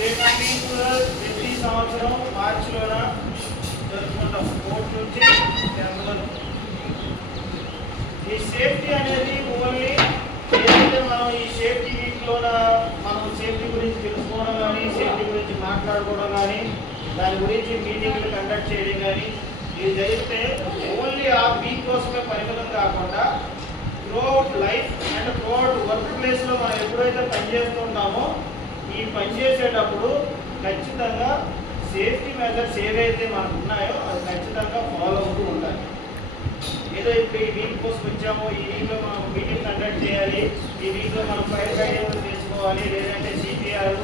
Safety week ప్రతి సంవత్సరం మార్చిలోన జరుపుకుంటాం 4 నుంచి 10 వరకు. ఈ సేఫ్టీ అనేది ఓన్లీ ఏదైతే మనం ఈ సేఫ్టీ వీక్లోన మనం సేఫ్టీ గురించి తెలుసుకోవడం కానీ, సేఫ్టీ గురించి మాట్లాడుకోవడం కానీ, దాని గురించి మీటింగ్లు కండక్ట్ చేయడం కానీ ఇది జరిగితే ఓన్లీ ఆ వీక్ కోసమే పరిమితం కాకుండా throughout life and throughout work ప్లేస్లో మనం ఎప్పుడైతే పనిచేస్తుంటామో ఈ పనిచేసేటప్పుడు ఖచ్చితంగా సేఫ్టీ మెజర్స్ ఏవైతే మనకు ఉన్నాయో అది ఖచ్చితంగా ఫాలో అవుతూ ఉండాలి. ఏదో ఇప్పుడు ఈ వీక్ కోసం వచ్చామో ఈ వీక్లో మనం మీటింగ్ కండక్ట్ చేయాలి, ఈ వీక్లో మనం ఫైర్ గైడెన్స్ తెలుసుకోవాలి, లేదంటే సిపిఆర్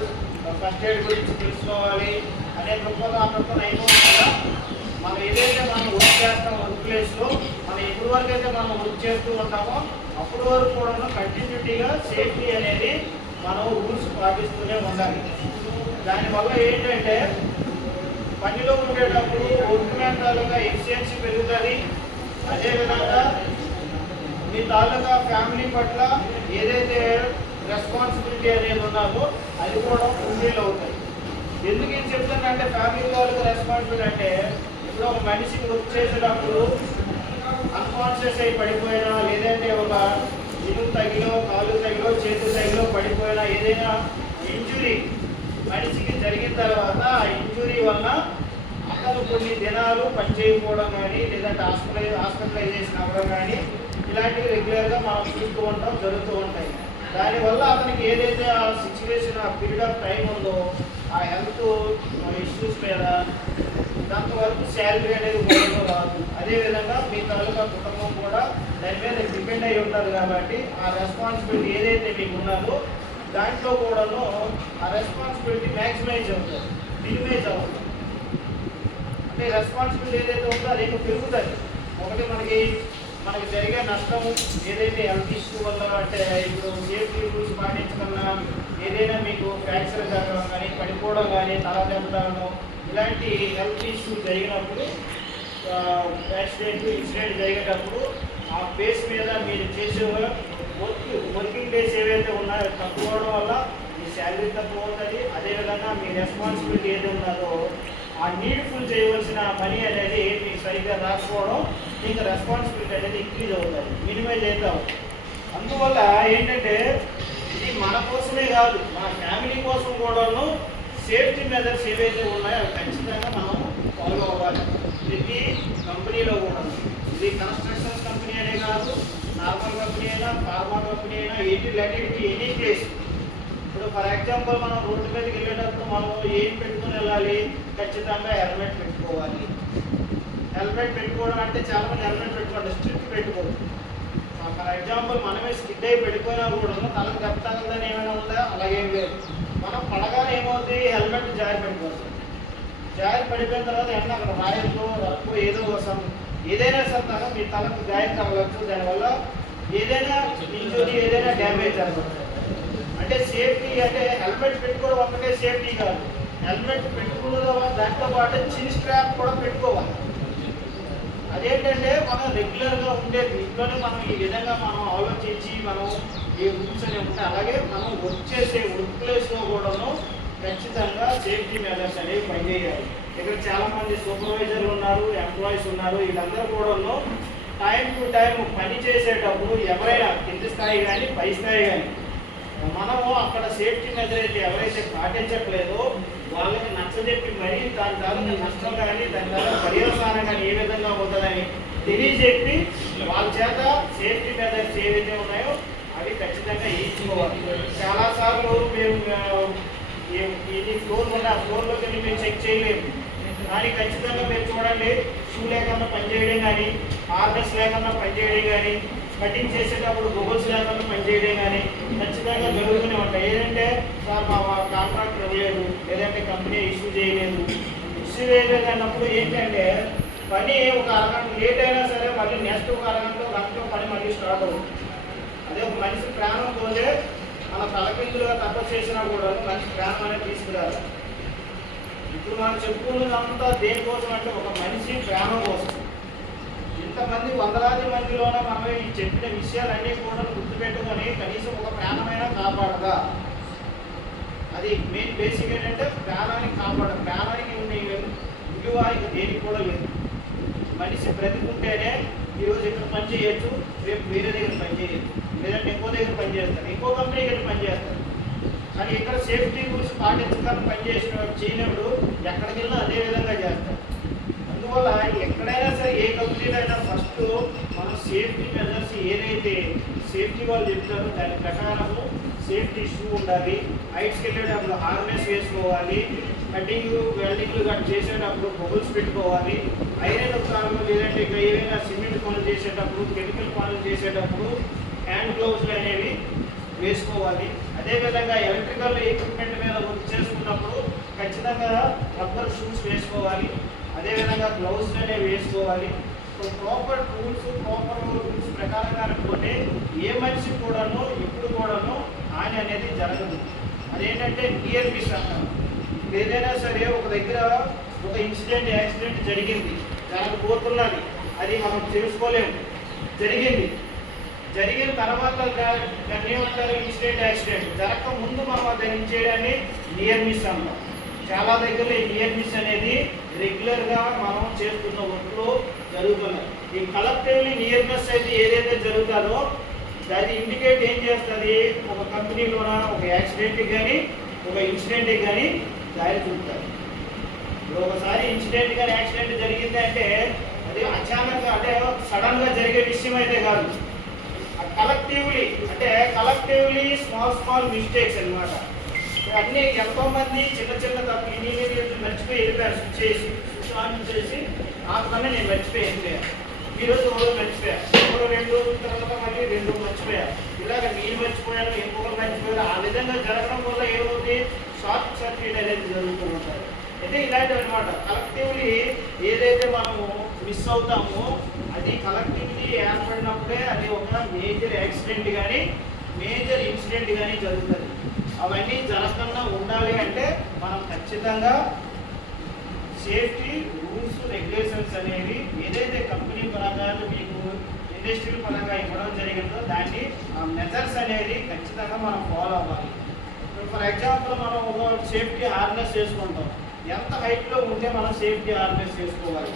ఫస్ట్ ఎయిడ్ గురించి తెలుసుకోవాలి అనే దృక్పథం అయిపోకుండా మనం ఏదైతే మనం వర్క్ చేస్తాం వర్క్ ప్లేస్లో మనం ఎప్పటి వరకు అయితే మనం వర్క్ చేస్తూ ఉంటామో అప్పటి వరకు కూడా కంటిన్యూటీగా సేఫ్టీ అనేది మనం రూల్స్ పాటిస్తూనే ఉండాలి. దానివల్ల ఏంటంటే పనిలో ఉండేటప్పుడు వర్క్మెన్ తాలూకా ఎఫిషియన్సీ పెరుగుతుంది. అదేవిధంగా మీ తాలూకా ఫ్యామిలీ పట్ల ఏదైతే రెస్పాన్సిబిలిటీ అనేది ఉన్నదో అది కూడా ఫుల్ఫిల్ అవుతాయి. ఎందుకు ఇది చెప్తానంటే ఫ్యామిలీ తాలూకా రెస్పాన్సిబిలిటీ అంటే ఇప్పుడు ఒక మనిషికి వర్క్ చేసేటప్పుడు అన్కాన్షియస్ అయి పడిపోయినా, లేదంటే ఒక ఇల్లు తగిలో, కాలు తగిలో, చేతులు తగిలో పడిపోయినా ఏదైనా ఇంజురీ మనిషికి జరిగిన తర్వాత ఆ ఇంజురీ వల్ల అతను కొన్ని దినాలు పనిచేయకపోవడం కానీ, లేదంటే హాస్పిటలైజేషన్ అవ్వడం కానీ ఇలాంటివి రెగ్యులర్గా మనం చూస్తూ ఉంటాం, జరుగుతూ ఉంటాయి. దానివల్ల అతనికి ఏదైతే ఆ సిచ్యువేషన్ ఆ పీరియడ్ ఆఫ్ టైం ఉందో ఆ హెల్త్ ఇష్యూస్ మీద కొంతవరకు శాలరీ అనేది కూడా రాదు. అదేవిధంగా మీ తాలూకా కుటుంబం కూడా దాని మీద డిపెండ్ అయి ఉంటారు. కాబట్టి ఆ రెస్పాన్సిబిలిటీ ఏదైతే మీకు ఉన్నదో దాంట్లో కూడాను ఆ రెస్పాన్సిబిలిటీ మ్యాక్సిమైజ్ అవుతుంది, మినిమైజ్ అవుతుంది. అంటే రెస్పాన్సిబిలిటీ ఏదైతే ఉందో అది ఇంకా పెరుగుతుంది. ఒకటి మనకి జరిగే నష్టం ఏదైతే హెల్త్ ఇష్యూ వల్ల అంటే ఇప్పుడు సేఫ్టీ రూల్స్ పాటించకుండా ఏదైనా మీకు ఫ్రాక్చర్ జరగడం కానీ, పడిపోవడం కానీ, తల దెబ్బతలను ఇలాంటి హెల్త్ ఇష్యూ జరిగినప్పుడు యాక్సిడెంట్ ఇన్సిడెంట్ జరిగేటప్పుడు ఆ బేస్ మీద మీరు చేసే వర్కింగ్ డేస్ ఏవైతే ఉన్నాయో తక్కువ అవడం వల్ల మీ శాలరీ తక్కువ అవుతుంది. అదేవిధంగా మీ రెస్పాన్సిబిలిటీ ఏది ఉన్నదో ఆ నీడ్ఫుల్ చేయవలసిన పని అనేది మీకు సరిగ్గా రాకపోవడం మీకు రెస్పాన్సిబిలిటీ అనేది ఇంక్రీజ్ అవుతుంది, మినిమైజ్ అవుతాం. అందువల్ల ఏంటంటే ఇది మన కోసమే కాదు, మన ఫ్యామిలీ కోసం కూడాను సేఫ్టీ మెజర్స్ ఏవైతే ఉన్నాయో అవి ఖచ్చితంగా మనం ఫాలో అవ్వాలి. ప్రతి కంపెనీలో కూడా ఇది కన్స్ట్రక్షన్స్ కంపెనీ అనే కాదు, నార్మల్ కంపెనీ అయినా, ఫార్మా కంపెనీ అయినా, ఎనీ ప్లేస్. ఇప్పుడు ఫర్ ఎగ్జాంపుల్ మనం రోడ్డు మీదకి వెళ్ళేటప్పుడు మనం ఏం పెట్టుకుని వెళ్ళాలి, ఖచ్చితంగా హెల్మెట్ పెట్టుకోవాలి. హెల్మెట్ పెట్టుకోవడం అంటే చాలామంది హెల్మెట్ పెట్టుకోండి, స్ట్రిక్ట్ పెట్టుకోవాలి. ఫర్ ఎగ్జాంపుల్ మనమే స్కిడ్ అయి పెట్టుకున్నా కూడా తలకు దెబ్బ తగలదని ఏమైనా ఉందా? అలాగేం లేదు. మనం పడగానే ఏమవుతుంది, హెల్మెట్ జారి పడిపోతుంది. జారి పడిపోయిన తర్వాత ఏమన్నా అక్కడ రాయల్లో రక్కు ఏదో కోసం ఏదైనా సరే మీ తలకు గాయం తగలవచ్చు. దానివల్ల ఏదైనా ఇంజురీ, ఏదైనా డ్యామేజ్ జరుగుతుంది. అంటే సేఫ్టీ అంటే హెల్మెట్ పెట్టుకోవడం ఒక్కటే సేఫ్టీ కాదు, హెల్మెట్ పెట్టుకున్న దాంతో పాటు చిన్ స్ట్రాప్ కూడా పెట్టుకోవాలి. అదేంటంటే మనం రెగ్యులర్గా ఉండేది ఇంట్లోనే మనం ఈ విధంగా మనం ఆలోచించి మనం ఏ రూల్స్ అనేవి ఉంటాయి. అలాగే మనం వర్క్ చేసే వర్క్ ప్లేస్లో కూడాను ఖచ్చితంగా సేఫ్టీ మెజర్స్ అనేవి పనిచేయాలి. ఇక్కడ చాలామంది సూపర్వైజర్లు ఉన్నారు, ఎంప్లాయీస్ ఉన్నారు. వీళ్ళందరూ కూడాను టైం టు టైం పని చేసేటప్పుడు ఎవరైనా కింది స్థాయి కానీ పై స్థాయి కానీ మనము అక్కడ సేఫ్టీ మెజర్ అయితే ఎవరైతే పాటించట్లేదో వాళ్ళకి నచ్చజెప్పి మరీ దాని తాలూకా నష్టం కానీ దాని తాలూకా పర్యవసానం కానీ ఏ విధంగా ఉంటుందని తెలియజెప్పి వాళ్ళ చేత సేఫ్టీ మెజర్స్ ఏవైతే ఉన్నాయో అవి ఖచ్చితంగా ఇచ్చుకోవాలి. చాలాసార్లు మేము ఇది ఫ్లోర్ ఉన్న ఆ ఫ్లోర్లోకి వెళ్ళి మేము చెక్ చేయలేము, కానీ ఖచ్చితంగా మీరు చూడండి షూ లేకుండా పనిచేయడం కానీ, హార్నెస్ లేకుండా పనిచేయడం కానీ, కటింగ్ చేసేటప్పుడు గూగుల్స్ లేకుండా పనిచేయడం కానీ ఖచ్చితంగా జరుగుతూనే ఉంటాయి. ఏంటంటే సార్ మా కాంట్రాక్ట్ ఇవ్వలేదు, లేదంటే కంపెనీ ఇష్యూ చేయలేదు అన్నప్పుడు ఏంటంటే పని ఒక అరగంట లేట్ అయినా సరే మళ్ళీ నెక్స్ట్ ఒక గంటలో పని మళ్ళీ స్టార్ట్ అవుతుంది. అదే ఒక మనిషి ప్రాణం పోతే మన తలకిందులుగా తపస్సు చేసినా కూడా మనిషి ప్రాణం అనేది తీసుకురాలి. ఇప్పుడు మనం చెప్పుకున్నదంతా దేనికోసం అంటే ఒక మనిషి ప్రాణం కోసం. ఇంతమంది వందలాది మందిలోనే మనం ఈ చెప్పిన విషయాలన్నీ కూడా గుర్తుపెట్టుకొని కనీసం ఒక ప్రాణమైనా కాపాడదా. అది మెయిన్ బేసిక్ ఏంటంటే ప్రాణానికి కాపాడాలి. ప్రాణానికి విలువ ఇక దేనికి కూడా లేదు. మనిషి బ్రతికుంటేనే ఈరోజు ఇక్కడ పని చేయొచ్చు, రేపు వేరే దగ్గర పని చేయొచ్చు, లేదంటే ఇంకో దగ్గర పని చేస్తారు, ఇంకో కంపెనీ దగ్గర పని చేస్తారు. కానీ ఇక్కడ సేఫ్టీ రూల్స్ పాటించకుండా పని చేయనప్పుడు ఎక్కడికి వెళ్ళినా అదే విధంగా చేస్తారు. అందువల్ల ఎక్కడైనా సరే ఏ కంపెనీలో అయినా ఫస్ట్ మనం సేఫ్టీ మెజర్స్ ఏదైతే సేఫ్టీ వాళ్ళు చెప్తారో దాని ప్రకారము సేఫ్టీ షూ ఉండాలి, హైట్స్కి వెళ్ళేటప్పుడు హార్నెస్ వేసుకోవాలి, కటింగ్ వెల్డింగ్లు కట్ చేసేటప్పుడు బబుల్స్ పెట్టుకోవాలి, ఐరన్ కాలంలో లేదంటే ఇక్కడ ఏదైనా సిమెంట్ పనులు చేసేటప్పుడు కెమికల్ పనులు చేసేటప్పుడు హ్యాండ్ గ్లౌజ్లు అనేవి వేసుకోవాలి. అదేవిధంగా ఎలక్ట్రికల్ ఎక్విప్మెంట్ మీద వర్క్ చేసుకున్నప్పుడు ఖచ్చితంగా రబ్బర్ షూస్ వేసుకోవాలి, అదేవిధంగా గ్లౌజ్లు అనేవి వేసుకోవాలి. సో ప్రాపర్ రూల్స్ ప్రకారంగా అనుకుంటే ఏ మనిషి కూడాను ఎప్పుడు కూడాను హాని అనేది జరగదు. అదేంటంటే నియర్ మిస్ అంటాం. ఏదైనా సరే ఒక దగ్గర ఒక యాక్సిడెంట్ జరగబోతున్నది, అది మనం తెలుసుకోలేము. జరిగిన తర్వాత దాన్ని ఏమంటారు? యాక్సిడెంట్ జరగక ముందు మనం దాన్ని చేయడాన్ని నియర్ మిస్ అంటాం. చాలా దగ్గర ఈ నియర్ మిస్ అనేది రెగ్యులర్గా మనం చేస్తున్న వర్క్లో జరుగుతున్నాయి. ఈ కలెక్టివ్లీ నియర్ మిస్ అయితే ఏదైతే జరుగుతుందో అది ఇండికేట్ ఏం చేస్తుంది? ఒక కంపెనీలోన ఒక యాక్సిడెంట్కి కానీ ఒక ఇన్సిడెంట్కి కానీ దారి చూపుతారు. ఇప్పుడు ఒకసారి ఇన్సిడెంట్ కానీ యాక్సిడెంట్ జరిగింది అంటే అది అచానక్గా అంటే సడన్గా జరిగే విషయం అయితే కాదు. కలెక్టివ్లీ స్మాల్ మిస్టేక్స్ అన్నమాట. అన్నీ ఎంతోమంది చిన్న తప్పు ఇంజనీరింగ్ మర్చిపోయి వెళ్ళిపోయారు. స్విచ్ ఆన్ చేసి ఆపకుండా నేను మర్చిపోయి వెళ్ళిపోయాను. ఈరోజు ఒకరు మర్చిపోయారు, ఒకరు 2 రోజుల తర్వాత మళ్ళీ 2 మర్చిపోయారు. ఇలాగ నేను మర్చిపోయాను, ఇంకొకరు మర్చిపోయారు. ఆ విధంగా జరగడం వల్ల ఏమవుతుంది? షార్ట్ సర్క్యూట్ అనేది జరుగుతూ ఉంటాయి. అయితే ఇలాంటివి అనమాట. కలెక్టివ్లీ ఏదైతే మనము మిస్ అవుతామో అది కలెక్టివ్లీ ఏర్పడినప్పుడే అది ఒక మేజర్ యాక్సిడెంట్ కానీ మేజర్ ఇన్సిడెంట్ కానీ జరుగుతుంది. అవన్నీ జరగకుండా ఉండాలి అంటే మనం ఖచ్చితంగా సేఫ్టీ రూల్స్ రెగ్యులేషన్స్ అనేవి ఏదైతే కంపెనీ పరంగా మీకు ఇండస్ట్రియల్ పరంగా ఇవ్వడం జరిగిందో దాన్ని మెథడ్స్ అనేది ఖచ్చితంగా మనం ఫాలో అవ్వాలి. ఫర్ ఎగ్జాంపుల్ మనం ఒక సేఫ్టీ హార్నెస్ చేసుకుంటాం. ఎంత హైట్లో ఉంటే మనం సేఫ్టీ హార్నెస్ చేసుకోవాలి?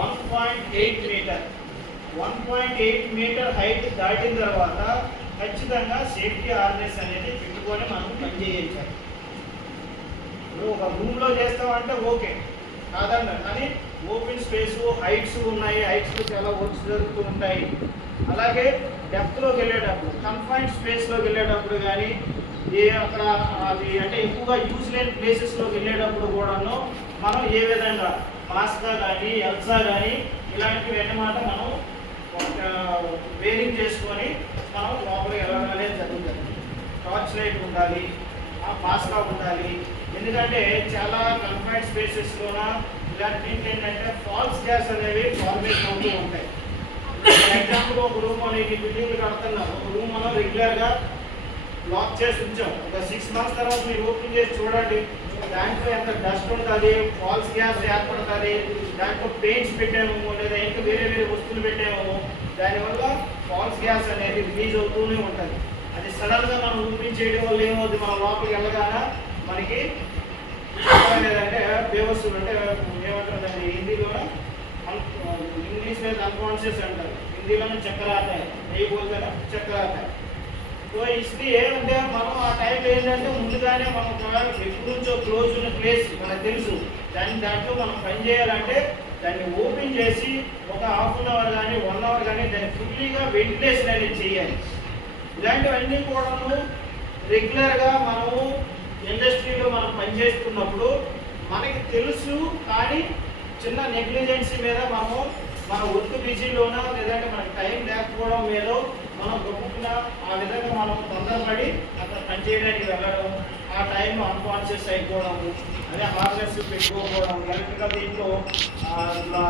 1.8 మీటర్. 1.8 మీటర్ హైట్ దాటిన తర్వాత ఖచ్చితంగా సేఫ్టీ హార్నెస్ అనేది పెట్టుకొని మనం పనిచేయించాలి. ఇప్పుడు ఒక రూమ్లో చేస్తామంటే ఓకే కాదన్న, కానీ ఓపెన్ స్పేస్ హైట్స్ ఉన్నాయి, హైట్స్లో చాలా వర్క్స్ జరుగుతూ ఉంటాయి. అలాగే డెప్త్లోకి వెళ్ళేటప్పుడు కన్ఫైన్డ్ స్పేస్లోకి వెళ్ళేటప్పుడు కానీ అక్కడ అది అంటే ఎక్కువగా యూజ్ లేని ప్లేసెస్లోకి వెళ్ళేటప్పుడు కూడాను మనం ఏ విధంగా మాస్కా కానీ ఎల్సా కానీ ఇలాంటివి అన్నమాట మనం వేరింగ్ చేసుకొని మనం లోపలికి వెళ్ళాలనేది జరుగుతుంది. టార్చ్ లైట్ ఉండాలి, మాస్కా ఉండాలి. ఎందుకంటే చాలా కన్ఫైన్డ్ స్పేసెస్లోన ఇలాంటి ఏంటంటే ఫాల్స్ గ్యాస్ అనేవి ఫార్మేషన్ అవుతూ ఉంటాయి. ఫర్ ఎగ్జాంపుల్ ఒక రూమ్ అనేది బిల్డింగ్లు కడుతున్నాం, ఒక రూమ్ మనం రెగ్యులర్గా లాక్ చేసి ఉంచాం. ఒక 6 months తర్వాత మీరు ఓపెన్ చేసి చూడండి, దాంట్లో ఎంత డస్ట్ ఉంటుంది, ఫాల్స్ గ్యాస్ ఏర్పడుతుంది. దాంట్లో పెయింట్స్ పెట్టాము లేదా ఇంకా వేరే వస్తువులు పెట్టాము, దానివల్ల ఫాల్స్ గ్యాస్ అనేది రిలీజ్ అవుతూనే ఉంటుంది. అది సడన్గా మనం ఓపెన్ చేయడం వల్ల ఏమవుతుంది? మనం లోపలికి వెళ్ళగానే మనకి లేదంటే బేవస్తులు అంటే ఏమంటారు దాన్ని హిందీలో, ఇంగ్లీష్ మీద అన్కాన్షియస్ అంటారు, హిందీలోనే చక్కెర ఆతాయి, నెయ్యి పోతారా చక్కెర ఆతాయి. సో ఇది ఏమంటే మనం ఆ టైం ఏంటంటే ముందుగానే మనం ఎప్పటి నుంచో క్లోజ్ ఉన్న ప్లేస్ మనకు తెలుసు, దాంట్లో మనం పని చేయాలంటే దాన్ని ఓపెన్ చేసి ఒక 1/2 hour కానీ 1 hour కానీ దాన్ని ఫుల్లీగా వెంటిలేషన్ అనేది చేయాలి. ఇలాంటివన్నీ కూడాను రెగ్యులర్గా మనము ఇండస్ట్రీలో మనం పనిచేస్తున్నప్పుడు మనకి తెలుసు, కానీ చిన్న నెగ్లిజెన్సీ మీద మన వర్క్ బిజీలోనో లేదంటే మనకి టైం లేకపోవడం మీద మనం గొప్పగా ఆ విధంగా మనం తొందరపడి అక్కడ పనిచేయడానికి వెళ్ళడం, ఆ టైంలో అన్కాన్షియస్ అయిపోవడము, అదే హార్నెస్ పెట్టుకోకపోవడం, ఎలక్ట్రికల్ దీంట్లో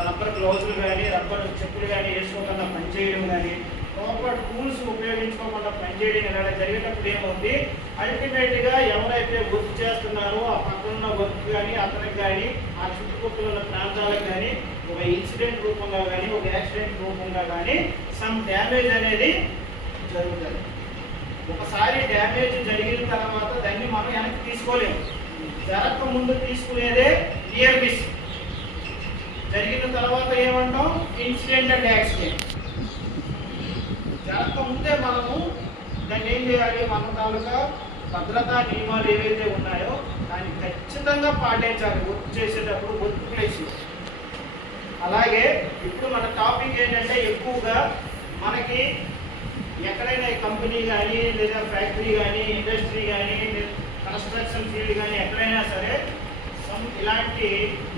రబ్బర్ గ్లౌజులు కానీ రబ్బర్ చెప్పులు కానీ వేసుకోకుండా పనిచేయడం కానీ ప్రాపర్ టూల్స్ ఉపయోగించుకోకుండా పనిచేయడం ఇలా జరిగేటప్పుడు ఏమవుతుంది? అల్టిమేట్గా ఎవరైతే వర్క్ చేస్తున్నారో ఆ పక్కన వర్క్ కానీ అతనికి కానీ ఆ చుట్టుపక్కల ఉన్న ప్రాంతాలకు కానీ ఒక ఇన్సిడెంట్ రూపంగా కానీ ఒక యాక్సిడెంట్ రూపంగా కానీ సమ్ డ్యామేజ్ అనేది జరుగుతుంది. ఒకసారి డ్యామేజ్ జరిగిన తర్వాత దాన్ని మనం వెనక్కి తీసుకోలేము. జరగక ముందు తీసుకునేదే నియర్ మిస్, జరిగిన తర్వాత ఏమంటాం ఇన్సిడెంట్ అండ్ యాక్సిడెంట్. జరగక ముందే మనము దాన్ని ఏం చేయాలి, మన తాలూకా భద్రతా నియమాలు ఏవైతే ఉన్నాయో దాన్ని ఖచ్చితంగా పాటించాలి వర్క్ చేసేటప్పుడు, వర్క్ ప్లేస్. అలాగే ఇప్పుడు మన టాపిక్ ఏంటంటే ఎక్కువగా మనకి ఎక్కడైనా కంపెనీ కానీ లేదా ఫ్యాక్టరీ కానీ ఇండస్ట్రీ కానీ కన్స్ట్రక్షన్ ఫీల్డ్ కానీ ఎక్కడైనా సరే ఇలాంటి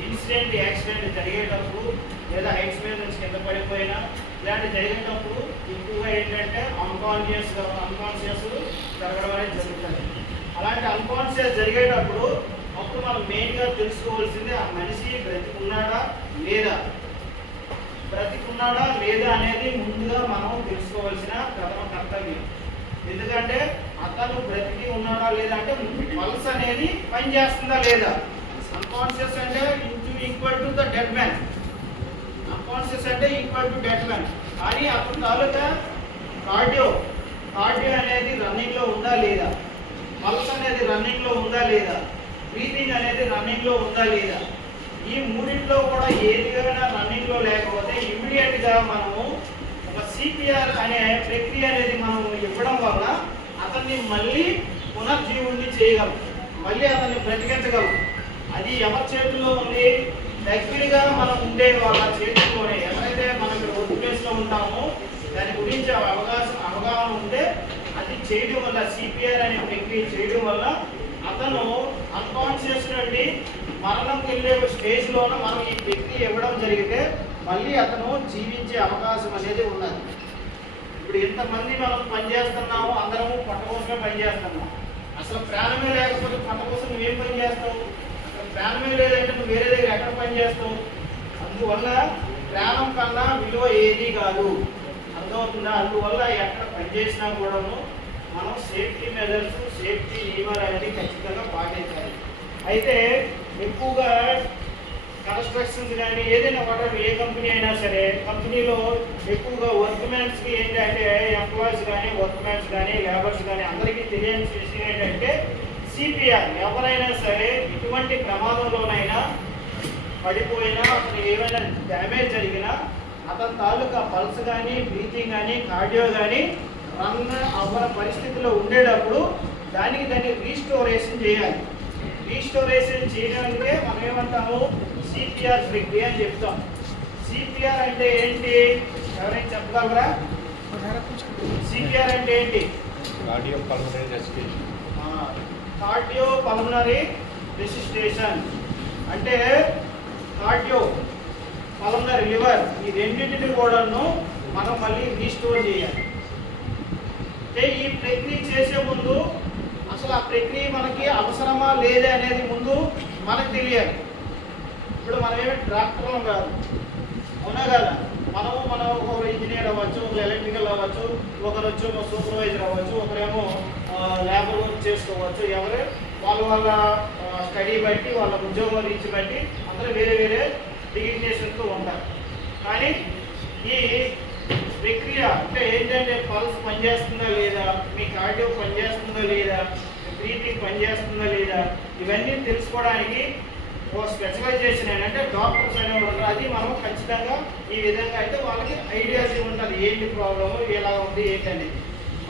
ఇన్సిడెంట్ యాక్సిడెంట్ జరిగేటప్పుడు లేదా హైట్స్ మీద నుంచి కింద పడిపోయినా ఇలాంటి జరిగేటప్పుడు ఎక్కువగా ఏంటంటే అన్కాన్షియస్ జరగడం అనేది జరుగుతుంది. అలాంటి అన్కాన్షియస్ జరిగేటప్పుడు అప్పుడు మనం మెయిన్గా తెలుసుకోవాల్సింది ఆ మనిషి బ్రతికున్నాడా లేదా అనేది ముందుగా మనం తెలుసుకోవాల్సిన ప్రథమ కర్తవ్యం. ఎందుకంటే అతను బ్రతికి ఉన్నాడా లేదా అంటే పల్స్ అనేది పనిచేస్తుందా లేదా. అన్కాన్షియస్ అంటే equal to the dead man, unconscious అంటే ఈక్వల్ టు డెడ్ మ్యాన్. కానీ అతని తాలూకా కార్డియో అనేది రన్నింగ్లో ఉందా లేదా, పల్స్ అనేది రన్నింగ్లో ఉందా లేదా, బ్రీతింగ్ అనేది రన్నింగ్లో ఉందా లేదా. ఈ మూడింట్లో కూడా ఏదిగా రన్నింగ్లో లేకపోతే ఇమ్మీడియట్గా మనము ఒక సిపిఆర్ అనే ప్రక్రియ అనేది మనం ఇవ్వడం వల్ల అతన్ని మళ్ళీ పునర్జీవుణ్ణి చేయగలం, మళ్ళీ అతన్ని బ్రతికించగలం. అది ఎవరి చేతుల్లో ఉంది, దగ్గరగా మనం ఉండే వాళ్ళ చేతుల్లోనే. ఎవరైతే మనం వర్క్ ప్లేస్లో ఉంటామో దాని గురించి అవగాహన ఉంటే అది చేయడం వల్ల, సిపిఆర్ అనే ప్రక్రియ చేయడం వల్ల అతను అన్కాన్షియస్ నుండి మరణంకి వెళ్ళే స్టేజ్లోనే మనం ఈ ప్రక్రియ ఇవ్వడం జరిగితే మళ్ళీ అతను జీవించే అవకాశం అనేది ఉన్నది. ఇప్పుడు ఇంతమంది మనం పనిచేస్తున్నాము, అందరము పొట్ట కోసమే పనిచేస్తున్నాం. అసలు ప్రాణమే లేకపోతే పొట్ట కోసం నువ్వేం పని చేస్తావు, అసలు ప్రాణమే లేదంటే నువ్వు వేరే దగ్గర ఎక్కడ పని చేస్తావు. అందువల్ల ప్రాణం కన్నా విలువ ఏది కాదు, అర్థమవుతుందా. అందువల్ల ఎక్కడ పనిచేసినా కూడాను మనం సేఫ్టీ మెజర్స్, సేఫ్టీ నియమాలు అనేది ఖచ్చితంగా పాటించాలి. అయితే ఎక్కువగా కన్స్ట్రక్షన్స్ కానీ ఏదైనా వాటర్ ఏ కంపెనీ అయినా సరే, కంపెనీలో ఎక్కువగా వర్క్ మ్యాన్స్కి ఏంటంటే ఎంప్లాయీస్ కానీ వర్క్ మ్యాన్స్ కానీ లేబర్స్ కానీ అందరికీ తెలియని విషయం ఏంటంటే సిపిఆర్. ఎవరైనా సరే ఎటువంటి ప్రమాదంలోనైనా పడిపోయినా, అతను ఏమైనా డ్యామేజ్ జరిగినా అతని తాలూకా పల్స్ కానీ బ్రీతింగ్ కానీ కార్డియో కానీ రన్ అవ్వని పరిస్థితిలో ఉండేటప్పుడు దాన్ని రీస్టోరేషన్ చేయాలి. రీస్టోరేషన్ చేయడానికే మనం ఏమంటాము సిపిఆర్ ప్రక్రియ అని చెప్తాం. సిపిఆర్ అంటే ఏంటి, ఎవరైనా చెప్పగలరా? సిపిఆర్ అంటే ఏంటి? కార్డియో పల్మనరీ రెసిస్టేషన్ అంటే కార్డియో పల్మనరీ లివర్ ఈ రెండింటిని కూడాను మనం మళ్ళీ రీస్టోర్ చేయాలి. అంటే ఈ ప్రక్రియ చేసే ముందు అసలు ఆ ప్రక్రియ మనకి అవసరమా లేదా అనేది ముందు మనకు తెలియాలి. ఇప్పుడు మనమేమి డాక్టర్లం కాదు, అవునా కదా. మనం ఒక ఇంజనీర్ అవ్వచ్చు, ఒక ఎలక్ట్రికల్ అవ్వచ్చు, ఒకరు వచ్చి ఒక సూపర్వైజర్ అవ్వచ్చు, ఒకరేమో లేబర్ వర్క్ చేసుకోవచ్చు. ఎవరు వాళ్ళ స్టడీ బట్టి, వాళ్ళ ఉద్యోగం రీచ్ బట్టి అందరూ వేరే వేరే డిగ్నిషన్తో ఉంటారు. కానీ ఈ ప్రక్రియ అంటే ఏంటంటే పల్స్ పనిచేస్తుందా లేదా, మీ కార్డియో పనిచేస్తుందా లేదా, బ్రీతింగ్ పనిచేస్తుందా లేదా, ఇవన్నీ తెలుసుకోవడానికి ఒక స్పెషలైజేషన్ ఏంటంటే డాక్టర్స్ అనేవి ఉంటారు. అది మనం ఖచ్చితంగా ఈ విధంగా అయితే వాళ్ళకి ఐడియాస్ ఉంటుంది, ఏంటి ప్రాబ్లము, ఎలా ఉంది ఏంటనేది.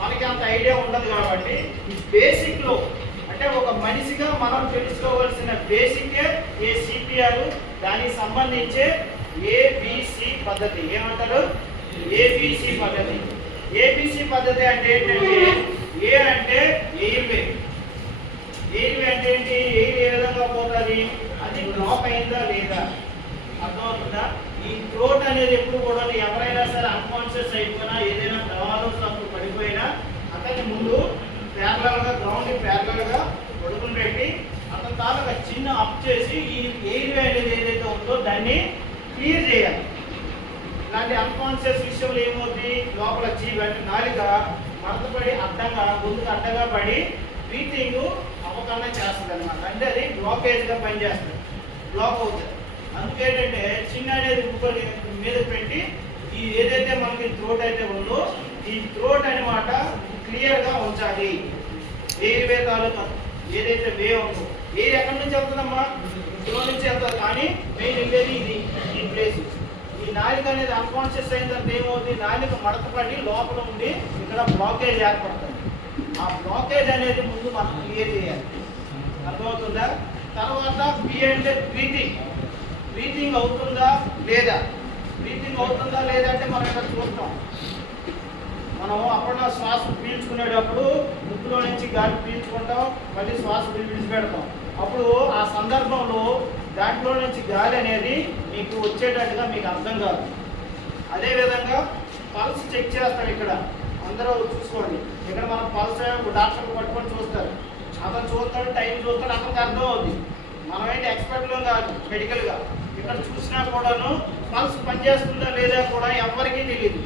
మనకి అంత ఐడియా ఉండదు కాబట్టి ఈ బేసిక్లో అంటే ఒక మనిషిగా మనం తెలుసుకోవాల్సిన బేసికే ఏ సిపిఆర్, దానికి సంబంధించే ఏబిసి పద్ధతి. ఏమంటారు? ఏబిసి పద్ధతి. ఏబిసి పద్ధతి అంటే ఏంటంటే ఏ అంటే ఎయిర్వే. ఎయిర్వే అంటే ఏంటి? ఎయిర్ ఏ విధంగా పోతుంది, అది బ్లాక్ అయిందా లేదా, అర్థమవుతుందా. ఈ థ్రోట్ అనేది ఎప్పుడు కూడా ఎవరైనా సరే అన్కాన్షియస్ అయిపోయినా, ఏదైనా ప్రమాదం పడిపోయినా అతని ముందు ప్యారలల్గా గ్రౌండ్కి ప్యారలల్గా పడుకుని పెట్టి అతని తాలూకా చిన్న అప్ చేసి ఈ ఎయిర్వే అనేది ఏదైతే ఉందో దాన్ని క్లియర్ చేయాలి. ఇలాంటి అన్కాన్షియస్ విషయంలో ఏమవుతుంది, లోపల అంటే నాలుక మడతపడి అడ్డంగా ముందుకు అడ్డంగా పడి బ్రీతింగ్ అవ్వకుండా చేస్తుంది అనమాట. అంటే అది బ్లాకేజ్గా పనిచేస్తుంది, బ్లాక్ అవుతుంది. అందుకేంటంటే చిన్న అనేది మీద పెట్టి ఈ ఏదైతే మనకి థ్రోట్ అయితే ఉందో ఈ థ్రోట్ అనమాట క్లియర్గా ఉంచాలి. వేరు తాలూకా ఏదైతే వే ఉందో వేరు ఎక్కడి నుంచి వెళ్తుందమ్మా, ఇంట్లో నుంచి వెళ్తుంది. కానీ మెయిన్ వెళ్ళేది ఇది ఈ ప్లేస్. ఈ నాలిక అనేది అన్కాన్షియస్ అయిందంటే ఏమవుతుంది, నాలిక మడత పడి లోపల ఉండి ఇక్కడ బ్లాకేజ్ ఏర్పడుతుంది. ఆ బ్లాకేజ్ అనేది ముందు మనం క్లియర్ చేయాలి. అర్థమవుతుందా? తర్వాత బి అంటే బ్రీతింగ్. బ్రీతింగ్ అవుతుందా లేదా, బ్రీతింగ్ అవుతుందా లేదా అంటే మనం ఇక్కడ చూస్తాం. మనం అప్పుడు శ్వాస పీల్చుకునేటప్పుడు ముక్కులో నుంచి గాలి పీల్చుకుంటాం, మళ్ళీ శ్వాస విడిచిపెడతాం. అప్పుడు ఆ సందర్భంలో దాంట్లో నుంచి గాలి అనేది మీకు వచ్చేటట్టుగా మీకు అర్థం కాదు. అదేవిధంగా పల్స్ చెక్ చేస్తాం. ఇక్కడ అందరూ చూసుకోండి, ఇక్కడ మనం పల్స్ డాక్టర్లు పట్టుకొని చూస్తారు. అతను చూస్తాడు, టైం చూస్తాడు, అతనికి అర్థం అవుతుంది. మనం ఏంటి ఎక్స్పర్ట్లో కాదు, మెడికల్గా. ఇక్కడ చూసినా కూడాను పల్స్ పనిచేస్తుందా లేదా కూడా ఎవరికీ తెలియదు.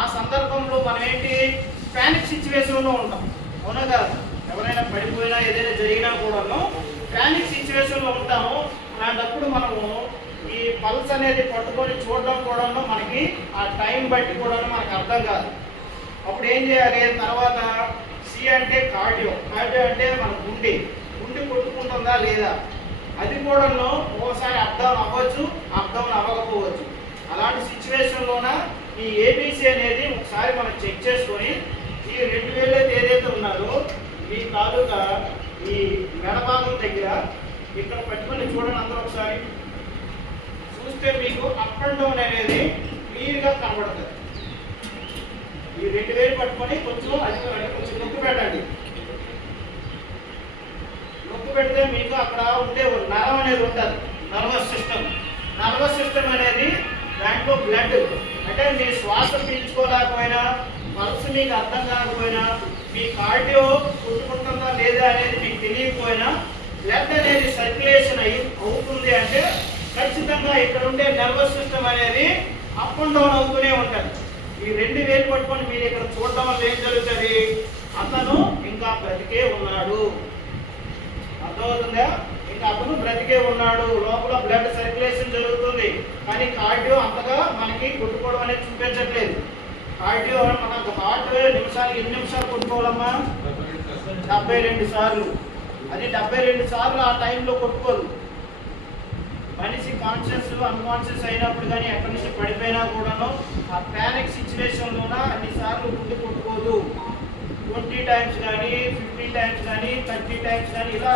ఆ సందర్భంలో మనం ఏంటి ప్యానిక్ సిచ్యువేషన్లో ఉంటాం, అవునా కాదు? ఎవరైనా పడిపోయినా ఏదైనా జరిగినా కూడాను ప్యానిక్ సిచ్యువేషన్లో ఉంటాము. అలాంటప్పుడు మనము ఈ పల్స్ అనేది పట్టుకొని చూడడం కూడాను మనకి ఆ టైం బట్టి కూడాను మనకు అర్థం కాదు. అప్పుడు ఏం చేయాలి, తర్వాత సి అంటే కార్డియో. కార్డియో అంటే మన గుండె కొట్టుకుంటుందా లేదా, అది కూడాను ఒకసారి అప్ డౌన్ అవ్వచ్చు, అప్ డౌన్ అవ్వకపోవచ్చు. అలాంటి సిచ్యువేషన్లోన ఈ ఏబీసీ అనేది ఒకసారి మనం చెక్ చేసుకొని ఈ 2 వేలు ఏదైతే ఉన్నారో మీ తాలూకా ఈ మెడభాగం దగ్గర ఇక్కడ పెట్టుకొని చూడండి. అందరూ ఒకసారి చూస్తే మీకు అప్ అండ్ డౌన్ అనేది క్లియర్గా కనబడుతుంది. ఈ 2 వేలు పట్టుకొని కొంచెం నొక్కి పెట్టండి. నొక్కి పెడితే మీకు అక్కడ ఉండే నరం అనేది ఉంటుంది, నర్వస్ సిస్టమ్ అనేది దాంట్లో బ్లడ్ అంటే మీ శ్వాస పీల్చుకోలేకపోయినా, మనసు మీకు అర్థం కాకపోయినా, మీ కార్డియో కొట్టుకుంటుందా లేదా అనేది మీకు తెలియకపోయినా బ్లడ్ అనేది సర్క్యులేషన్ అవుతుంది అంటే ఖచ్చితంగా ఇక్కడ ఉండే నర్వస్ సిస్టమ్ అనేది అప్ అండ్ డౌన్ అవుతూనే ఉంటుంది. ఈ 2 వేలు పట్టుకొని మీరు ఇక్కడ చూడడం వల్ల ఏం జరుగుతుంది, అతను ఇంకా బ్రతికే ఉన్నాడు. అర్థమవుతుందా? ఇంకా అతను బ్రతికే ఉన్నాడు, లోపల బ్లడ్ సర్క్యులేషన్ జరుగుతుంది. కానీ కార్డియో అంతగా మనకి కొట్టుకోవడం అనేది చూపించట్లేదు. కార్డియో మనకు హార్ట్ నిమిషానికి ఎన్ని నిమిషాలు కొట్టుకోవాలమ్మా, 72 సార్లు. అది 72 సార్లు ఆ టైంలో కొట్టుకోదు. మనిషి కాన్షియస్ అన్కాన్షియస్ అయినప్పుడు కానీ ఎక్కడి నుంచి పడిపోయినా కూడాను ఆ ప్యానిక్ సిచ్యువేషన్లోన అన్నిసార్లు గుండె కొట్టుకోదు. 20 టైమ్స్ కానీ 15 టైమ్స్ కానీ 30 టైమ్స్ కానీ ఇలా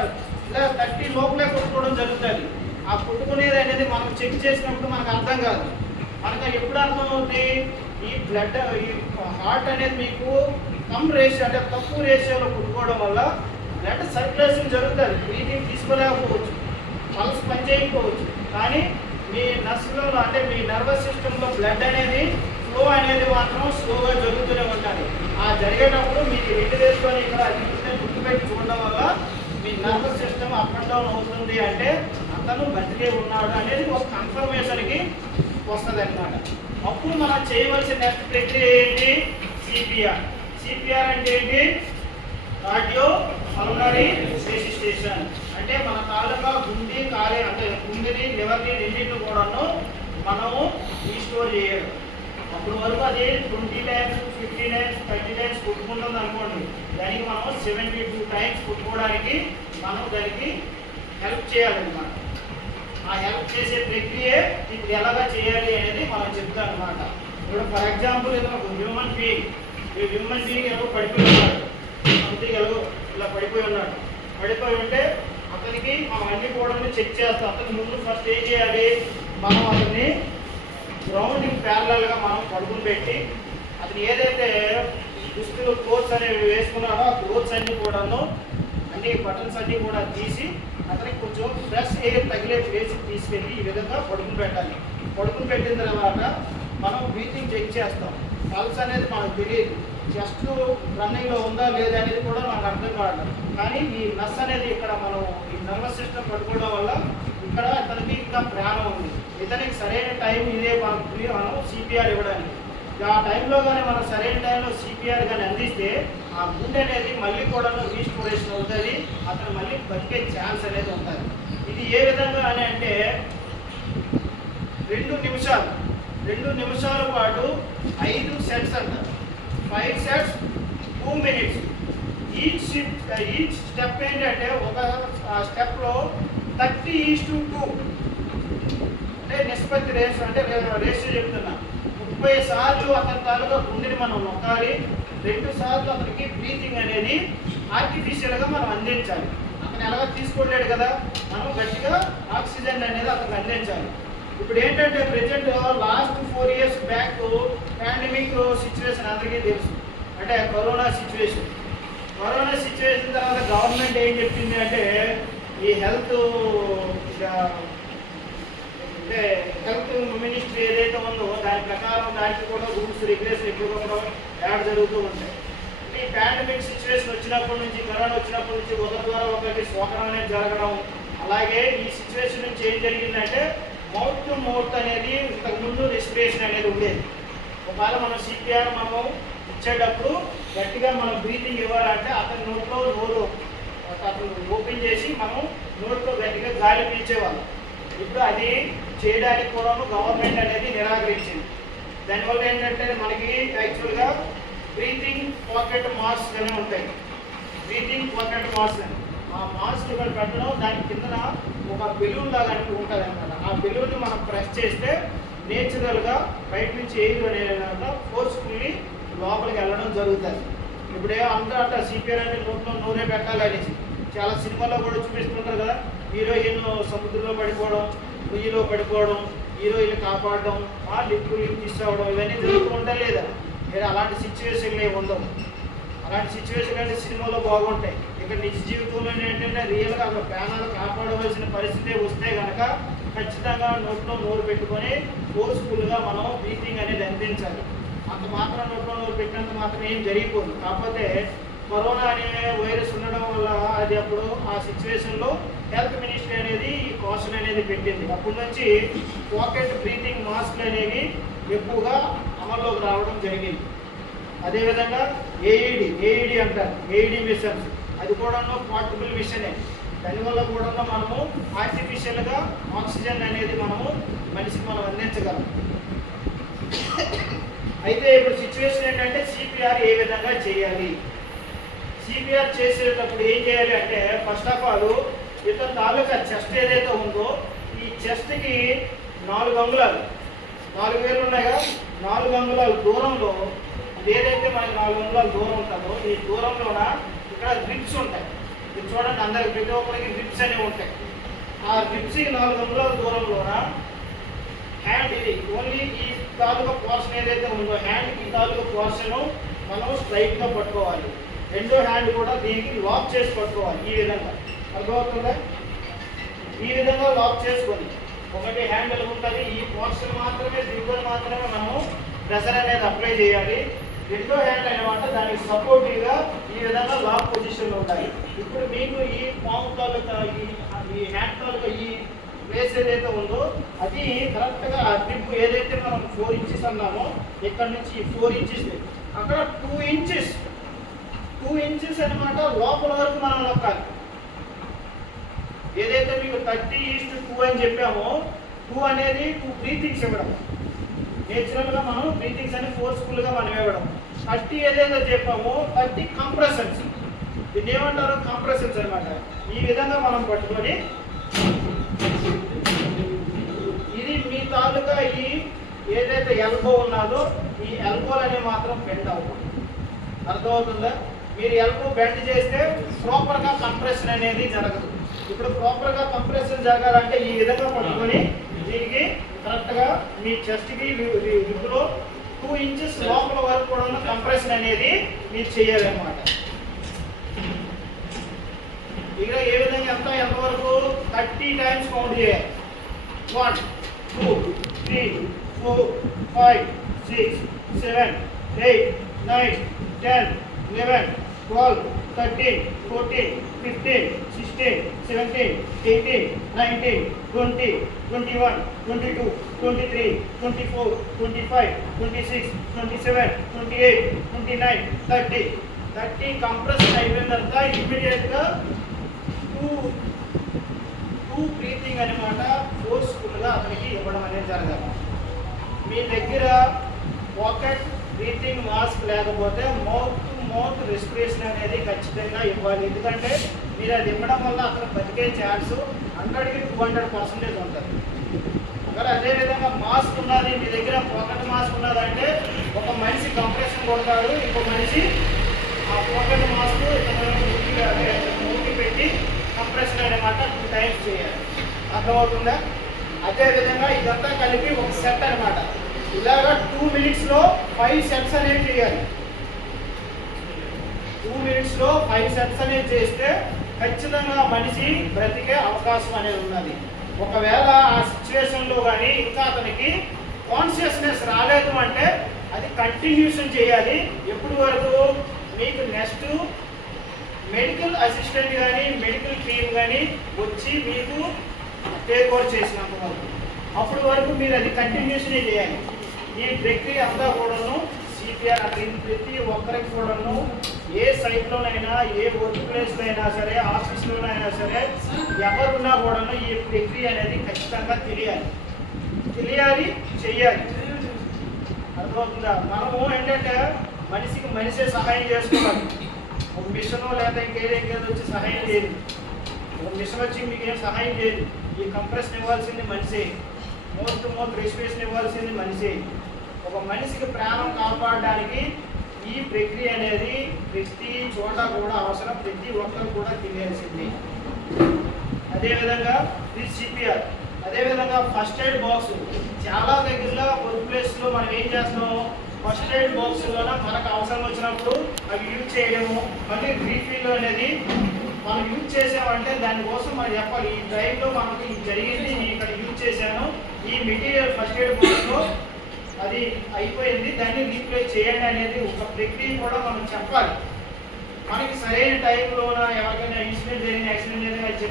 30 లోపలే కొట్టుకోవడం జరుగుతుంది. ఆ కొట్టుకునేది అనేది మనం చెక్ చేసినప్పుడు మనకు అర్థం కాదు. మనకు ఎప్పుడు అర్థం అవుతుంది, ఈ బ్లడ్ ఈ హార్ట్ అనేది మీకు కమ్ రేషియో అంటే తక్కువ రేషియోలో కొట్టుకోవడం వల్ల బ్లడ్ సర్క్యులేషన్ జరుగుతుంది. బ్రీతింగ్ తీసుకోలేకపోవచ్చు, పల్స్ పనిచేయకపోవచ్చు. కానీ మీ నర్సులో అంటే మీ నర్వస్ సిస్టంలో బ్లడ్ అనేది ఫ్లో అనేది మాత్రం స్లోగా జరుగుతూనే ఉంటుంది. ఆ జరిగేటప్పుడు మీకు 2 వేసుకొని ఇక్కడ గుర్తుపెట్టి చూడడం వల్ల మీ nervous system up and down అవుతుంది అంటే అతను బతికే ఉన్నాడు అనేది ఒక కన్ఫర్మేషన్కి వస్తుంది అన్నమాట. అప్పుడు మనం చేయవలసిన నెక్స్ట్ ప్రక్రియ ఏంటి, సిపిఆర్ అంటే ఏంటి, కార్డియో పల్మనరీ రెసిస్టేషన్. అంటే మన తాలూకా గుండె అంటే గుండెని లివర్ని రెండింటిని కూడాను మనము రీస్టోర్ చేయాలి. అప్పుడు వరకు అది 20 టైమ్స్ 50 టైమ్స్ 30 టైమ్స్ కొట్టుకుంటుంది అనుకోండి, దానికి మనం 72 టైమ్స్ కొట్టుకోవడానికి మనం దానికి హెల్ప్ చేయాలన్నమాట. ఆ హెల్ప్ చేసే ప్రక్రియ ఇప్పుడు ఎలాగా చేయాలి అనేది మనం చెప్తాం అనమాట. ఇప్పుడు ఫర్ ఎగ్జాంపుల్ ఏదైనా ఒక హ్యూమన్ బీయింగ్ ఎవరో పడిపోయి ఉన్నాడు, సంథింగ్ ఎవరో ఇలా పడిపోయి ఉన్నాడు. పడిపోయి ఉంటే అతనికి మనం అన్ని కూడా చెక్ చేస్తాం. అతనికి ముందు ఫస్ట్ ఏం చేయాలి, మనం అతన్ని గ్రౌండింగ్ ప్యారలల్గా మనం పడుకుని పెట్టి అతను ఏదైతే దుస్తులు క్లోత్స్ అనేవి వేసుకున్నాడో ఆ క్లోత్స్ అన్నీ కూడాను అన్ని బటన్స్ అన్నీ కూడా తీసి అతనికి కొంచెం ఫ్రెష్ ఎయిర్ తగిలే ప్లేస్ తీసుకెళ్ళి ఈ విధంగా పడుకుని పెట్టాలి. పడుకుని పెట్టిన తర్వాత మనం బ్రీతింగ్ చెక్ చేస్తాం. పల్స్ అనేది మనకు తెలియదు, చెస్ట్ రన్నింగ్లో ఉందా లేదా అనేది కూడా మనకు అర్థం కాదు. కానీ ఈ నస్ అనేది ఇక్కడ మనం ఈ నర్వస్ సిస్టమ్ పట్టుకోవడం వల్ల ఇక్కడ అతనికి ఇంకా ప్రాణం ఉంది. ఇతనికి సరైన టైం ఇదే మనం సిపిఆర్ ఇవ్వడానికి. ఆ టైంలో కానీ మనం సరైన టైంలో సిపిఆర్ కానీ అందిస్తే ఆ గుండె అనేది మళ్ళీ కూడా రీస్టోరేషన్ అవుతుంది, అతను మళ్ళీ బతికే ఛాన్స్ అనేది ఉంటుంది. ఇది ఏ విధంగా అని అంటే 2 నిమిషాల పాటు 5 సెట్స్ అంటారు. 5 sets 2 minutes. ఈచ్ స్టెప్ ఏంటంటే ఒక స్టెప్లో 30:2 అంటే నిష్పత్తి రేసు అంటే రేషియో చెప్తున్నా. 30 సార్లు అతని తాలూకా గుండెని మనం నొక్కాలి, 2 సార్లు అతనికి బ్రీతింగ్ అనేది ఆర్టిఫిషియల్గా మనం అందించాలి. అతను ఎలాగో తీసుకోలేడు కదా, మనం గట్టిగా ఆక్సిజన్ అనేది అతనికి అందించాలి. ఇప్పుడు ఏంటంటే present last 4 years back pandemic situation అందరికీ తెలుసు, అంటే కరోనా సిచ్యువేషన్ తర్వాత గవర్నమెంట్ ఏం చెప్పింది అంటే ఈ హెల్త్ మినిస్ట్రీ ఏదైతే ఉందో దాని ప్రకారం దానికి కూడా రూల్స్ రెగ్యులేషన్ ఎప్పుడు కూడా యాడ్ జరుగుతూ ఉంటాయి. ఈ పాండమిక్ సిచ్యువేషన్ వచ్చినప్పటి నుంచి, కరోనా వచ్చినప్పటి నుంచి ఒకరి ద్వారా ఒకరికి శోకం అనేది జరగడం, అలాగే ఈ సిచ్యువేషన్ నుంచి ఏం జరిగిందంటే మౌత్ టు మౌత్ అనేది ఇంతకుముందు రెస్పిరేషన్ అనేది ఉండేది. ఒకవేళ మనం సిపిఆర్ మనం ఇచ్చేటప్పుడు గట్టిగా మనం బ్రీతింగ్ ఇవ్వాలంటే అతని నోట్లో నోరు అతను ఓపెన్ చేసి మనం నోట్లో గట్టిగా గాలి పీల్చేవాళ్ళం. ఇప్పుడు అది చేయడానికి కూడా గవర్నమెంట్ అనేది నిరాకరించింది. దానివల్ల ఏంటంటే మనకి యాక్చువల్గా బ్రీతింగ్ పాకెట్ మాస్క్ అని ఉంటాయి. బ్రీతింగ్ పాకెట్ మాస్క్ అని ఆ మాస్క్ ఇక్కడ పెట్టడం, దాని కిందన ఒక బెలూన్ లాగా ఉంటుంది అనమాట. ఆ బెలూన్ని మనం ప్రెస్ చేస్తే నేచురల్గా బయట నుంచి ఎయిర్ అనేది ఫోర్స్ఫుల్లీ లోపలికి వెళ్ళడం జరుగుతుంది. ఇప్పుడే అందరూ అంటారు సిపిఆర్ అంటే నోట్లో నూనె పెట్టాలనేసి. చాలా సినిమాల్లో కూడా చూపిస్తుంటారు కదా, హీరోయిన్ సముద్రంలో పడిపోవడం, పొయ్యిలో పడిపోవడం, హీరోయిన్ కాపాడడం, లిప్ తీసుకోవడం, ఇవన్నీ జరుగుతూ ఉంటాయి లేదా? మీరు అలాంటి సిచ్యువేషన్లు ఏమి ఉండవు. అలాంటి సిచ్యువేషన్ అంటే సినిమాలో బాగుంటాయి. ఇక నిజ జీవితంలో ఏంటంటే రియల్గా అక్కడ ప్రాణాలు కాపాడవలసిన పరిస్థితి వస్తే కనుక ఖచ్చితంగా నోట్లో నోరు పెట్టుకొని ఫోర్స్ఫుల్గా మనం బ్రీతింగ్ అనేది అందించాలి. అంత మాత్రం నోట్లో నోరు పెట్టినంత మాత్రం ఏం జరిగిపోదు. కాకపోతే కరోనా అనే వైరస్ ఉండడం వల్ల అది అప్పుడు ఆ సిచ్యువేషన్లో హెల్త్ మినిస్ట్రీ అనేది ఈ కాషన్ అనేది పెట్టింది. అప్పటి నుంచి పాకెట్ బ్రీతింగ్ మాస్క్లు అనేవి ఎక్కువగా అమల్లోకి రావడం జరిగింది. అదేవిధంగా ఏఈడి అంటారు, ఏఈడి మిషన్స్, అది కూడా పోర్టబుల్ మిషనే. దానివల్ల కూడా మనము ఆర్టిఫిషియల్గా ఆక్సిజన్ అనేది మనము మనిషికి మనం అందించగలం. అయితే ఇప్పుడు సిచ్యువేషన్ ఏంటంటే సిపిఆర్ ఏ విధంగా చేయాలి? సిపిఆర్ చేసేటప్పుడు ఏం చేయాలి అంటే ఫస్ట్ ఆఫ్ ఆల్ ఇతని తాలూకా చెస్ట్ ఏదైతే ఉందో ఈ చెస్ట్కి 4 అంగుళాలు, 4 వేలు ఉన్నాయి కదా, 4 అంగుళాల దూరంలో ఏదైతే మనకి 4 అంగుళాల దూరం ఉంటుందో ఈ దూరంలోన ఇక్కడ రిప్స్ ఉంటాయి. ఇది చూడండి, అందరికి ప్రతి ఒక్కరికి రిప్స్ అనేవి ఉంటాయి. ఆ రిప్స్కి 4 అంగుళాల దూరంలోన హ్యాండ్, ఇది ఓన్లీ ఈ తాలూకా పోర్షన్ ఏదైతే ఉందో హ్యాండ్కి ఈ తాలూకా పోర్షన్ మనం స్ట్రైట్గా పట్టుకోవాలి. రెండో హ్యాండ్ కూడా దీనికి లాక్ చేసి పట్టుకోవాలి. ఈ విధంగా అర్థమవుతుందా? ఈ విధంగా లాక్ చేసుకొని ఒకటి హ్యాండ్ ఎలా ఉంటుంది, ఈ పోర్షన్ మాత్రమే దిగుబడి మాత్రమే మనము ప్రెషర్ అనేది అప్లై చేయాలి. రెండో హ్యాండ్ అనమాట దానికి సపోర్టివ్గా ఈ విధంగా లాక్ పొజిషన్లో ఉండాలి. ఇప్పుడు మీకు ఈ పాము తాలూకా ఈ హ్యాండ్ తాలూకా ఈ ప్లేస్ ఏదైతే ఉందో అది కరెక్ట్గా ఆ ట్రిప్ ఏదైతే మనం 4 inches అన్నామో ఇక్కడ నుంచి 4 inches అక్కడ 2 inches అనమాట లోపల వరకు మనం నొక్కాలి. ఏదైతే మీకు 30:2 అని చెప్పామో 2 అనేది 2 బ్రీతింగ్స్ ఇవ్వడం. నేచురల్గా మనం బ్రీతింగ్స్ అని ఫోర్స్ఫుల్గా మనం ఇవ్వడం. 30 ఏదైతే చెప్పామో 30 కంప్రెషన్స్. దీన్ని ఏమంటారు? కంప్రెషన్స్ అనమాట. ఈ విధంగా మనం పట్టుకొని ఇది మీ తాలూకా ఈ ఏదైతే ఎల్బో ఉన్నదో ఈ ఎల్బోలు అనేవి మాత్రం బెండ్ అవ్వదు. అర్థమవుతుందా? మీరు ఎల్బో బెండ్ చేస్తే ప్రాపర్గా కంప్రెషన్ అనేది జరగదు. ఇప్పుడు ప్రాపర్గా కంప్రెషన్ జరగాలంటే ఈ విధంగా పట్టుకొని దీనికి కరెక్ట్గా మీ చెస్ట్కి రిబ్బులో 2 inches లోపల వరకు కూడా కంప్రెషన్ అనేది మీరు చేయాలన్నమాట. ఇక ఏ విధంగా ఎంతవరకు 30 times కౌంట్ చేయాలి. 1 2 3 4 5 6 7 8 9 10 11 12 13 14 15 16 17 18 19 20 21 22 23 24 25 26 27 28 29 30 కంప్రెషన్ అయిపోయిన తర్వాత ఇమ్మీడియట్గా 2 బ్రీతింగ్ అనమాట ఫోర్స్ఫుల్గా అతనికి ఇవ్వడం అనేది జరగాలి. మీ దగ్గర పాకెట్ బ్రీతింగ్ మాస్క్ లేకపోతే మౌత్ టు మౌత్ రెస్పిరేషన్ అనేది ఖచ్చితంగా ఇవ్వాలి. ఎందుకంటే మీరు అది ఇవ్వడం వల్ల అతను బతికే ఛాన్స్ 100కి 200% ఉంటుంది. మరి అదేవిధంగా మాస్క్ ఉన్నది మీ దగ్గర, పాకెట్ మాస్క్ ఉన్నదంటే ఒక మనిషి కంప్రెషన్ కొడతాడు, ఇంకో మనిషి ఆ పాకెట్ మాస్క్ మూకి పెట్టి కంప్రెషన్ అనమాట 2 టైమ్స్ చేయాలి. అర్థమవుతుందా? అదేవిధంగా ఇదంతా కలిపి ఒక సెట్ అనమాట. ఇలాగా 2 మినిట్స్లో 5 సెట్స్ అనేవి చేయాలి. 2 మినిట్స్లో 5 సెట్స్ అనేది చేస్తే ఖచ్చితంగా మనిషి బ్రతికే అవకాశం అనేది ఉన్నది. ఒకవేళ ఆ సిచ్యువేషన్లో కానీ ఇంకా అతనికి కాన్షియస్నెస్ రాలేదు అంటే అది కంటిన్యూషన్ చేయాలి. ఎప్పుడు వరకు? మీకు నెక్స్ట్ మెడికల్ అసిస్టెంట్ కానీ మెడికల్ టీమ్ కానీ వచ్చి మీకు టేక్ ఓవర్ చేసినంత వరకు, అప్పటి వరకు మీరు అది కంటిన్యూషన్ చేయాలి. ఈ ప్రక్రియ అంతా కూడాను సిపిఆర్ అంటే ప్రతి ఒక్కరికి కూడాను ఏ సైట్లోనైనా, ఏ వర్క్ ప్లేస్లో అయినా సరే, ఆఫీస్లోనైనా సరే, ఎవరున్నా కూడాను ఈ ప్రక్రియ అనేది ఖచ్చితంగా తెలియాలి, చెయ్యాలి. అర్థమవుతుందా? మనము ఏంటంటే మనిషికి మనిషే సహాయం చేసుకోవాలి. ఒక మిషన్ లేదా ఇంకేదో వచ్చి సహాయం చేయదు. ఒక మిషన్ వచ్చి మీకు ఏం సహాయం చేయదు. ఈ కంప్రెషన్ ఇవ్వాల్సింది మనిషి, మౌత్ టు మౌత్ రెస్పిరేషన్ ఇవ్వాల్సింది మనిషి. ఒక మనిషికి ప్రాణం కాపాడడానికి ఈ ప్రక్రియ అనేది ప్రతి చోట కూడా అవసరం, ప్రతి ఒక్కరు కూడా తెలియాల్సింది. అదేవిధంగా ఇది సిపిఆర్. అదేవిధంగా ఫస్ట్ ఎయిడ్ బాక్స్ చాలా దగ్గరలో వర్క్ ప్లేస్లో మనం ఏం చేస్తాము, ఫస్ట్ ఎయిడ్ బాక్స్లో మనకు అవసరం వచ్చినప్పుడు అవి యూజ్ చేయడము, మళ్ళీ రీఫిల్ అనేది మనం యూజ్ చేసామంటే దానికోసం మనం చెప్పాలి. ఈ టైంలో మనకి ఇది జరిగింది, నేను ఇక్కడ యూజ్ చేశాను, ఈ మెటీరియల్ ఫస్ట్ ఎయిడ్ బాక్స్లో అది అయిపోయింది, దాన్ని రీప్లేస్ చేయండి అనేది ఒక ప్రక్రియ కూడా మనం చెప్పాలి. మనకి సరైన టైంలోన ఎవరికైనా యాక్సిడెంట్ జరిగిన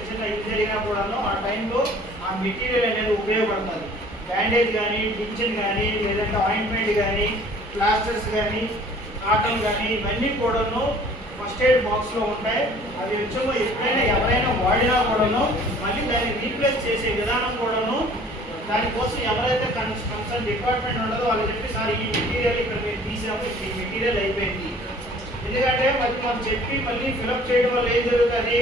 చిన్న ఇది జరిగినా కూడాను ఆ టైంలో ఆ మెటీరియల్ అనేది ఉపయోగపడుతుంది. బ్యాండేజ్ కానీ, టించన్ కానీ, లేదంటే ఆయింట్మెంట్ కానీ, ప్లాస్టర్స్ కానీ, కాటన్ కానీ, ఇవన్నీ కూడాను ఫస్ట్ ఎయిడ్ బాక్స్లో ఉంటాయి. అవి వచ్చేమో ఎప్పుడైనా ఎవరైనా వాడినా కూడాను మళ్ళీ దాన్ని రీప్లేస్ చేసే విధానం కూడాను, దానికోసం ఎవరైతే కన్సర్న్ డిపార్ట్మెంట్ ఉండదో వాళ్ళు చెప్పి, సార్ ఈ మెటీరియల్ ఇక్కడ మీరు తీసాము, ఈ మెటీరియల్ అయిపోయింది. ఎందుకంటే మరి మనం చెప్పి మళ్ళీ ఫిలప్ చేయడం వల్ల ఏం జరుగుతుంది,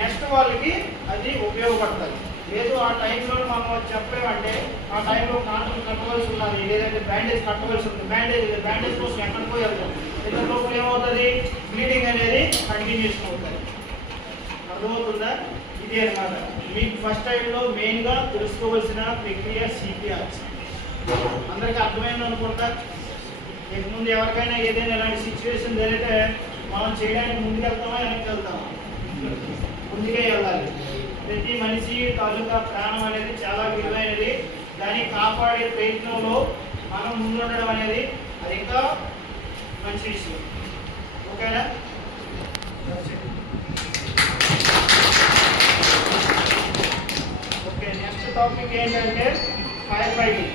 నెక్స్ట్ వాళ్ళకి అది ఉపయోగపడుతుంది. లేదు ఆ టైంలో మనం చెప్పామంటే ఆ టైంలో కాంట్రాక్ట్ కట్టవలసి ఉన్నది, లేదంటే బ్యాండేజ్ కట్టవలసి ఉంది, బ్యాండేజ్ కోసం ఎక్కడికి పోయాలి, ఇతర లోపల ఏమవుతుంది, బ్లీడింగ్ అనేది కంటిన్యూషన్ అవుతుంది. అర్థమవుతుందా? ఇదే అనమాట మీకు ఫస్ట్ టైంలో మెయిన్గా తెలుసుకోవాల్సిన ప్రక్రియ సిపిఆర్. అందరికీ అర్థమైంది అనుకుంటా. మీకు ముందు ఎవరికైనా ఏదైనా ఇలాంటి సిచ్యువేషన్ జరిగితే మనం చేయడానికి ముందుకెళ్తామా, వెనక్కి వెళ్తామా? ముందుకే వెళ్ళాలి. ప్రతి మనిషి తాలూకా ప్రాణం అనేది చాలా విలువైనది. దాన్ని కాపాడే ప్రయత్నంలో మనం ముందుండడం అనేది అది ఇంకా మంచి విషయం. ఓకేనా? ఓకే, నెక్స్ట్ టాపిక్ ఏంటంటే ఫైర్ ఫైటింగ్.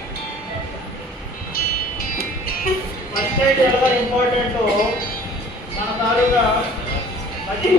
ఫస్ట్ ఎయిడ్ ఎలా ఇంపార్టెంట్ మన తాలూకా అది